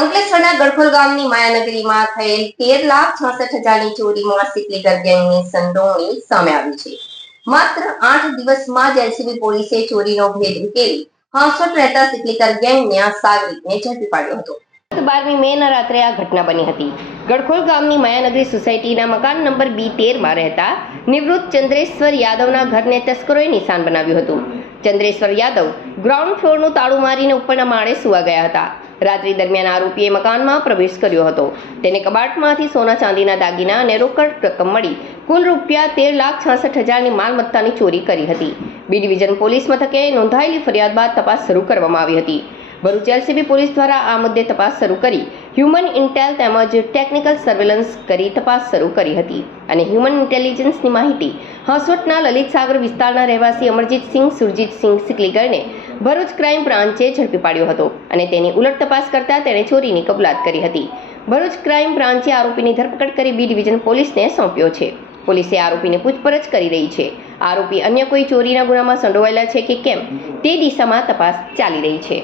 અંકલેશ્વરના ગડખોલ ગામની માયાનગરીમાં થયેલ 13,66,000ની ચોરીમાં સિકલીગર ગેંગની સંડોવણી સામે આવી છે. માત્ર 8 દિવસમાં જ એલસીબી પોલીસે ચોરીનો ભેદ ઉકેલી હાંસોટ રહેતા સિકલીગર ગેંગના સાગરીતને ઝડપી પાડ્યો હતો. 12મી મેના રાત્રે આ ઘટના બની હતી. ગડખોલ ગામની માયાનગરી સોસાયટીના મકાન નંબર B13માં રહેતા નિવૃત્ત ચંદ્રેશ્વર યાદવના ઘરને તસ્કરોએ નિશાન બનાવ્યું હતું. ચંદ્રેશ્વર યાદવ ગ્રાઉન્ડ ફ્લોરનું તાળું મારીને ઉપરના માળે સૂવા ગયા હતા. રાત્રિ દરમિયાન આરોપીએ મકાનમાં પ્રવેશ કર્યો હતો. તેને કબાટમાંથી સોના ચાંદીના દાગીના અને રોકડ રકમ મળી કુલ રૂપિયા 13,66,000ની માલમત્તાની ચોરી કરી હતી. બી ડિવિઝન પોલીસ મથકે નોંધાયેલી ફરિયાદ બાદ તપાસ શરૂ કરવામાં આવી હતી. ભરૂચ એલસીબી પોલીસ દ્વારા આ મુદ્દે તપાસ શરૂ કરી હ્યુમન ઇન્ટેલ તેમજ ટેકનિકલ સર્વેલન્સ કરી તપાસ શરૂ કરી હતી અને હ્યુમન ઇન્ટેલિજન્સની માહિતી હાંસોટના લલિત સાગર વિસ્તારના રહેવાસી અમરજીતસિંહ સુરજીતસિંહ સિકલીગરને ભરૂચ ક્રાઇમ બ્રાન્ચે ઝડપી પાડ્યો હતો અને તેની ઉલટ તપાસ કરતા તેણે ચોરીની કબૂલાત કરી હતી. ભરૂચ ક્રાઇમ બ્રાન્ચે આરોપીની ધરપકડ કરી બી ડિવિઝન પોલીસને સોંપ્યો છે. પોલીસે આરોપીને પૂછપરછ કરી રહી છે. આરોપી અન્ય કોઈ ચોરીના ગુનામાં સંડોવાયેલા છે કે કેમ તે દિશામાં તપાસ ચાલી રહી છે.